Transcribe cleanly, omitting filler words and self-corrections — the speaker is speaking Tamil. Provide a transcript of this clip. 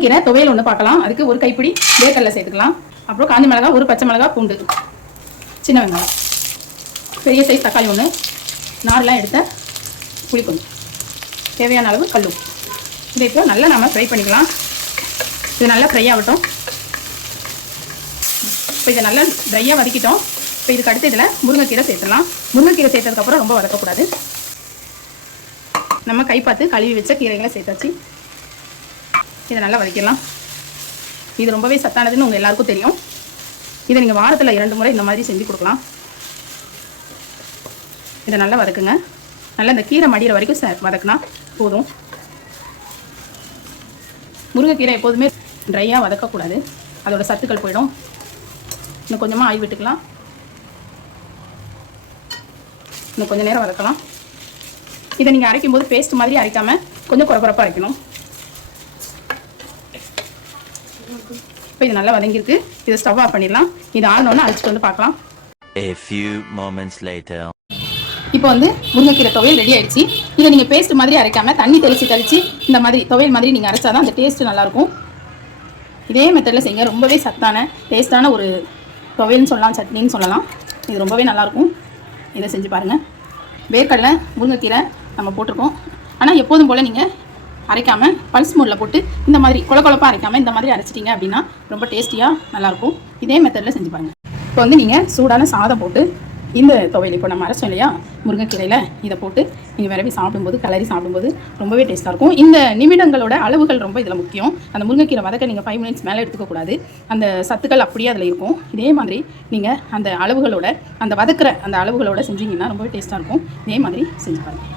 முருங்கைக்கீரை துவையல் ஒன்று பார்க்கலாம். அதுக்கு ஒரு கைப்பிடி வேர்க்கடலை சேர்த்துக்கலாம். அப்புறம் காஞ்ச மிளகாய், ஒரு பச்சை மிளகாய், பூண்டு, சின்ன வெங்காயம், பெரிய சைஸ் தக்காளி ஒன்று, நார்லாம் எடுத்த புளிக்கொண்டு, தேவையான அளவு கல்லும். இதை இப்போ நல்லா நம்ம ஃப்ரை பண்ணிக்கலாம். இது நல்லா ஃப்ரை ஆகட்டும். இப்போ இதை நல்லா ட்ரையாக வதக்கிட்டோம். இப்போ இதுக்கு அடுத்து இதில் முருங்கைக்கீரை சேர்த்துடலாம். முருங்கைக்கீரை சேர்த்ததுக்கப்புறம் ரொம்ப வதக்கக்கூடாது. நம்ம கை பார்த்து கழுவி வச்ச கீரைகளை சேர்த்தாச்சு. இதை நல்லா வதக்கிடலாம். இது ரொம்பவே சத்தானதுன்னு உங்கள் எல்லாருக்கும் தெரியும். இதை நீங்கள் வாரத்தில் 2 முறை இந்த மாதிரி செஞ்சு கொடுக்கலாம். இதை நல்லா வதக்குங்க. நல்லா இந்த கீரை மடிகிற வரைக்கும் வதக்குனா போதும். முருங்கைக்கீரை எப்போதுமே ட்ரையாக வதக்கக்கூடாது, அதோட சத்துக்கள் போயிடும். இன்னும் கொஞ்சமாக ஆயில் விட்டுக்கலாம். இன்னும் கொஞ்சம் நேரம் வதக்கலாம். இதை நீங்கள் அரைக்கும் போது பேஸ்ட் மாதிரி அரைக்காமல் கொஞ்சம் குறப்பாக அரைக்கணும். இப்போ இது நல்லா வதங்கிருக்கு. இதை ஸ்டவ் ஆஃப் பண்ணிடலாம். இது ஆனோன்னு அரைச்சிட்டு வந்து பார்க்கலாம். A few moments later. இப்போ வந்து முருங்கைக்கீரை துவையல் ரெடி ஆயிடுச்சு. இதை நீங்கள் பேஸ்ட் மாதிரி அரைக்காமல் தண்ணி தெளித்து இந்த மாதிரி துவையல் மாதிரி நீங்கள் அரைச்சாதான் அந்த டேஸ்ட்டு நல்லாயிருக்கும். இதே மெத்தடில் செய்யுங்க. ரொம்பவே சத்தான டேஸ்ட்டான ஒரு துவையல்னு சொல்லலாம், சட்னின்னு சொல்லலாம். இது ரொம்பவே நல்லாயிருக்கும். இதை செஞ்சு பாருங்கள். வேர்க்கடலை, முருங்கைக்கீரை நம்ம போட்டிருக்கோம். ஆனால் எப்போதும் போல் நீங்கள் அரைக்காமல் பல்ஸ் மோடில் போட்டு இந்த மாதிரி கொழப்பாக அரைக்காமல் இந்த மாதிரி அரைச்சிட்டிங்க அப்படின்னா ரொம்ப டேஸ்டியாக நல்லாயிருக்கும். இதே மெத்தடில் செஞ்சு பாருங்கள். இப்போ வந்து நீங்கள் சூடான சாதம் போட்டு இந்த துவையல் இப்போ நம்ம அரைச்சோம் இல்லையா முருங்கைக்கீரையில், இதை போட்டு நீங்கள் விரவி சாப்பிடும்போது, கலரி சாப்பிடும்போது ரொம்பவே டேஸ்ட்டாக இருக்கும். இந்த நிமிடங்களோட அளவுகள் ரொம்ப இதில் முக்கியம். அந்த முருங்கைக்கீரை வதக்க நீங்கள் 5 மினிட்ஸ் மேலே எடுத்துக்கக்கூடாது. அந்த சத்துக்கள் அப்படியே அதில் இருக்கும். இதே மாதிரி நீங்கள் அந்த அளவுகளோட, அந்த வதக்கிற அந்த அளவுகளோட செஞ்சிங்கன்னா ரொம்பவே டேஸ்ட்டாக இருக்கும். இதே மாதிரி செஞ்சு பாருங்கள்.